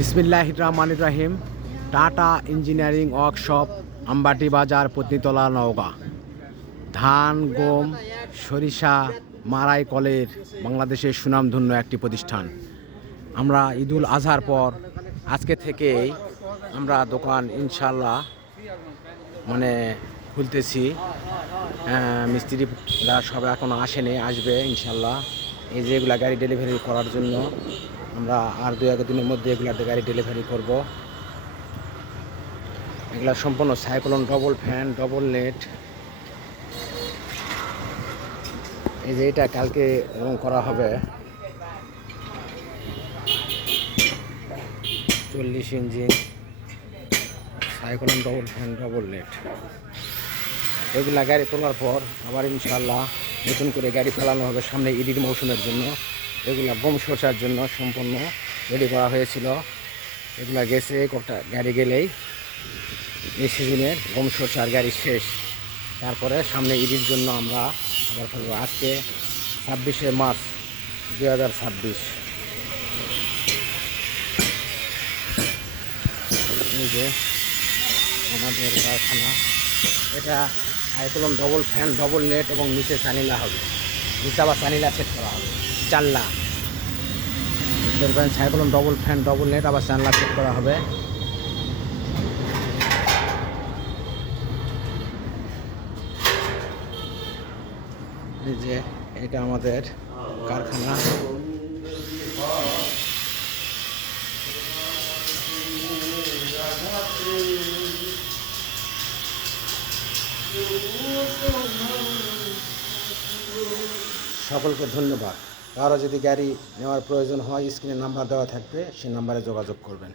বিসমিল্লাহির রহমানির রহিম। Tata engineering workshop, আমবাটি বাজার, পত্নীতলা, নওগাঁ। ধান, গম, সরিষা মাড়াই কলের বাংলাদেশের সুনামধন্য একটি প্রতিষ্ঠান। আমরা ঈদুল আজহার পর আজকে থেকেই আমরা দোকান ইনশাল্লাহ খুলতেছি। মিস্ত্রিরা সব এখনও আসেনি, আসবে ইনশাল্লাহ। এই যে এগুলা গাড়ি ডেলিভারি করার জন্য আমরা আর 2-1 দিনের মধ্যে এগুলা গাড়ি ডেলিভারি করব। এগুলা সম্পূর্ণ cyclone double fan double net. এই যে এটা কালকে রং করা হবে 40 engine cyclone double fan double net. এগুলা গাড়ি তোলার পর আবার ইনশাল্লাহ নতুন করে গাড়ি ফেলানো হবে সামনে ঈদের মৌসুমের জন্য। এগুলা গম সরষার জন্য সম্পূর্ণ রেডি করা হয়েছিল। এগুলা গেছে, কটা গাড়ি গেলেই এই সিজনের গম সরষার গাড়ি শেষ। তারপরে সামনে ঈদের জন্য আমরা আবার ফেলবো। আজকে 26শে মার্চ 2026। এই যে আমাদের কারখানা, এটা cyclone double fan double net এবং নিচে চানিলা হবে। নিচে আবার চানিলা সেট করা হবে, জানলা। Cyclone double fan double net আবার জানলা সেট করা হবে। এই যে এটা আমাদের কারখানা। সকলকে ধন্যবাদ। কারো যদি গাড়ি নেওয়ার প্রয়োজন হয় স্ক্রিনে নাম্বার দেওয়া থাকবে, সেই নাম্বারে যোগাযোগ করবেন।